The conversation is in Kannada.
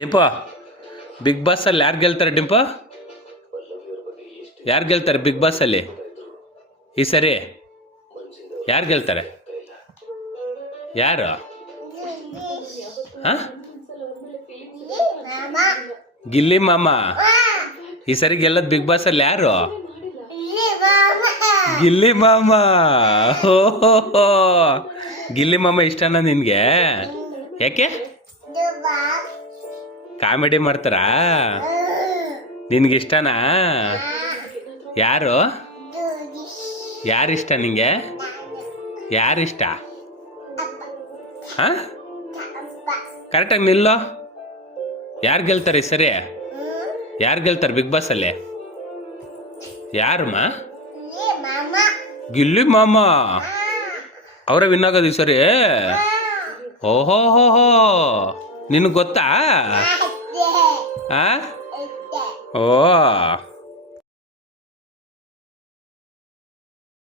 ಡಿಂಪ ಬಿಗ್ ಬಾಸ್ ಅಲ್ಲಿ ಯಾರು ಗೆಲ್ತಾರೆ ಡಿಂಪ? ಯಾರು ಗೆಲ್ತಾರೆ ಬಿಗ್ ಬಾಸ್ ಅಲ್ಲಿ ಈ ಸರಿ? ಯಾರು ಗೆಲ್ತಾರೆ? ಯಾರು? ಗಿಲ್ಲಿ ಮಾಮ ಈ ಸರಿ ಗೆಲ್ಲದ್ ಬಿಗ್ ಬಾಸ್ ಅಲ್ಲಿ ಯಾರು? ಗಿಲ್ಲಿ ಮಾಮ. ಓಹೋ, ಗಿಲ್ಲಿ ಮಾಮ ಇಷ್ಟನಾ ನಿನ್ಗೆ? ಯಾಕೆ ಕಾಮಿಡಿ ಮಾಡ್ತಾರಾ? ನಿನ್ಗೆ ಇಷ್ಟನಾ? ಯಾರು ಯಾರಿಷ್ಟ ನಿಂಗೆ? ಯಾರಿಷ್ಟ? ಹಾ, ಕರೆಕ್ಟಾಗಿ ನಿಲ್ಲೋ. ಯಾರು ಗೆಲ್ತಾರೆ ಈ ಸರಿ? ಯಾರು ಗೆಲ್ತಾರೆ ಬಿಗ್ ಬಾಸ್ ಅಲ್ಲಿ? ಯಾರಮ್ಮ? ಗಿಲ್ಲಿ ಮಾಮ ಅವರೇ ವಿನ್ ಆಗೋದು ಈ ಸರಿ? ಓಹೋ ಹೋ ಹೋ, ನಿನಗೆ ಗೊತ್ತಾ? ಓ